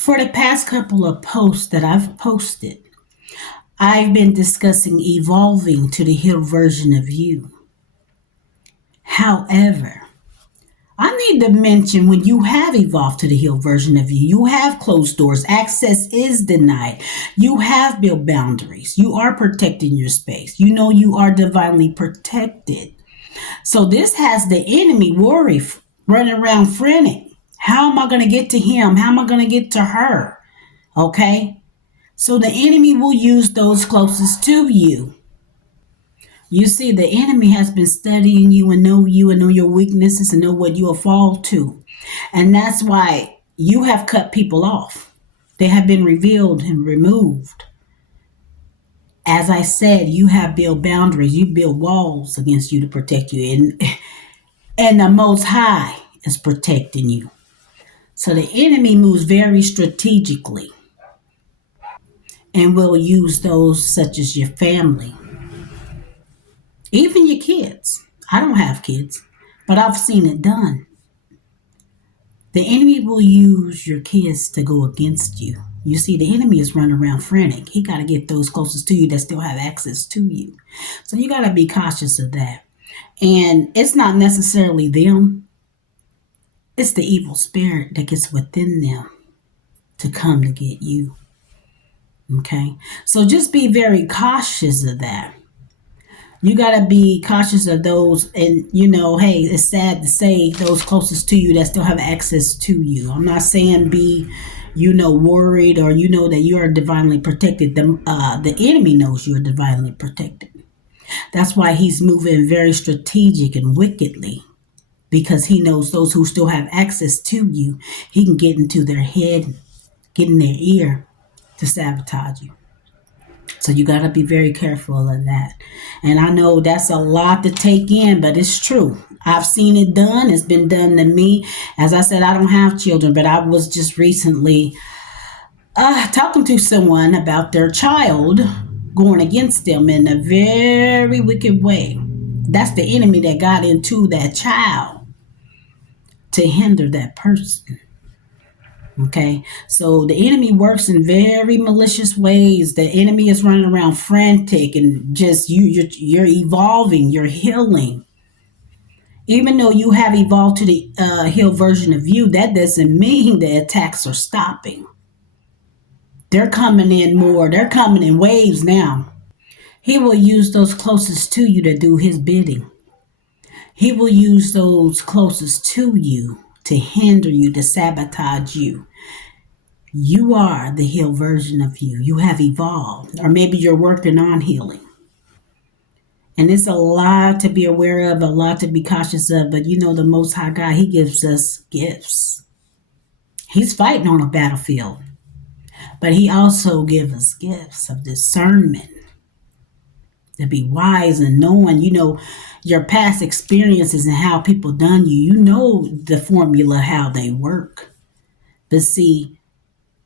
For the past couple of posts that I've posted, I've been discussing evolving to the healed version of you. However, I need to mention when you have evolved to the healed version of you, you have closed doors, access is denied, you have built boundaries, you are protecting your space, you know you are divinely protected. So this has the enemy running around frantic. How am I going to get to him? How am I going to get to her? Okay? So the enemy will use those closest to you. You see, the enemy has been studying you and know your weaknesses and know what you'll fall to. And that's why you have cut people off. They have been revealed and removed. As I said, you have built boundaries, you build walls against you to protect you. And the Most High is protecting you. So the enemy moves very strategically and will use those such as your family, even your kids. I don't have kids, but I've seen it done. The enemy will use your kids to go against you. You see, the enemy is running around frantic. He got to get those closest to you that still have access to you. So you got to be cautious of that. And it's not necessarily them. It's the evil spirit that gets within them to come to get you. Okay? So just be very cautious of that. You got to be cautious of those. And, hey, it's sad to say those closest to you that still have access to you. I'm not saying be, worried or that you are divinely protected. The enemy knows you are divinely protected. That's why he's moving very strategic and wickedly, because he knows those who still have access to you, he can get into their head, get in their ear to sabotage you. So you got to be very careful of that. And I know that's a lot to take in, but it's true. I've seen it done. It's been done to me. As I said, I don't have children, but I was just recently talking to someone about their child going against them in a very wicked way. That's the enemy that got into that child to hinder that person. Okay, so the enemy works in very malicious ways. The enemy is running around frantic and just you're evolving, you're healing. Even though you have evolved to the healed version of you, that doesn't mean the attacks are stopping. They're coming in more. They're coming in waves now. He will use those closest to you to do his bidding. He will use those closest to you to hinder you, to sabotage you. You are the healed version of you. You have evolved, or maybe you're working on healing. And it's a lot to be aware of, a lot to be cautious of. But the Most High God, he gives us gifts. He's fighting on a battlefield. But he also gives us gifts of discernment, to be wise and knowing, your past experiences and how people done you. You know the formula, how they work. But see,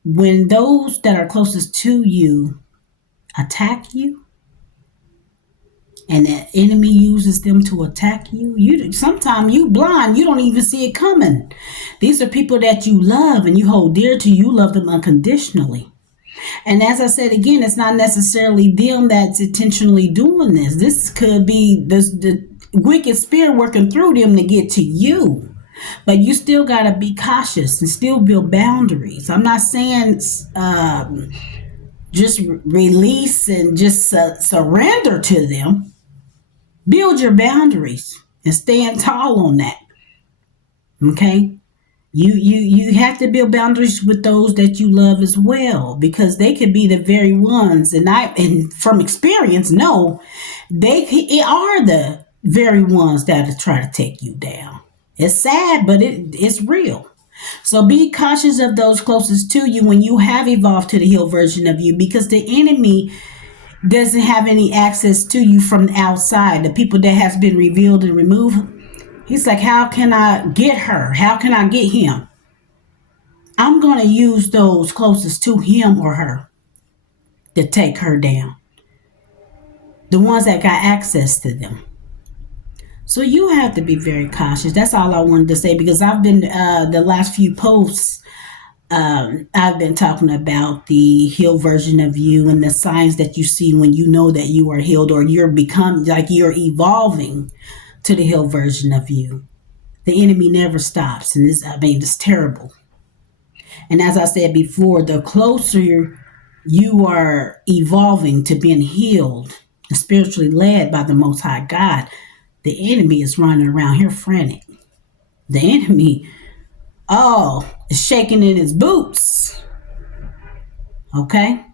when those that are closest to you attack you, and the enemy uses them to attack you, sometimes you blind, you don't even see it coming. These are people that you love and you hold dear to. You love them unconditionally. And as I said again, it's not necessarily them that's intentionally doing this. This could be the wicked spirit working through them to get to you. But you still got to be cautious and still build boundaries. I'm not saying just release and just surrender to them. Build your boundaries and stand tall on that. Okay? You have to build boundaries with those that you love as well, because they could be the very ones, and from experience, no, they are the very ones that try to take you down. It's sad, but it's real. So be cautious of those closest to you when you have evolved to the healed version of you, because the enemy doesn't have any access to you from the outside. The people that has been revealed and removed, he's like, how can I get her? How can I get him? I'm going to use those closest to him or her to take her down. The ones that got access to them. So you have to be very cautious. That's all I wanted to say, because I've been, the last few posts, I've been talking about the healed version of you and the signs that you see when you know that you are healed, or you're become like you're evolving to the healed version of you. The enemy never stops, and this, I mean, it's terrible. And as I said before, the closer you are evolving to being healed and spiritually led by the Most High God, the enemy is running around here frantic. The enemy, oh, is shaking in his boots. Okay?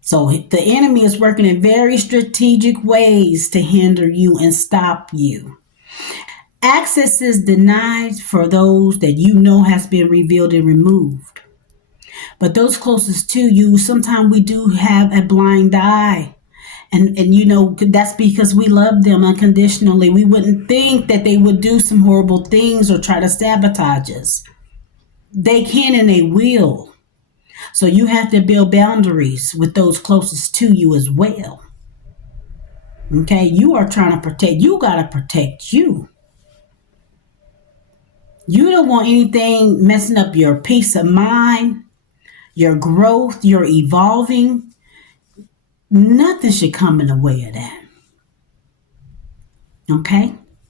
So the enemy is working in very strategic ways to hinder you and stop you. Access is denied for those that you know has been revealed and removed. But those closest to you, sometimes we do have a blind eye. And you know, that's because we love them unconditionally. We wouldn't think that they would do some horrible things or try to sabotage us. They can and they will. So you have to build boundaries with those closest to you as well. Okay, you are trying to protect, you got to protect you. You don't want anything messing up your peace of mind, your growth, your evolving. Nothing should come in the way of that. Okay?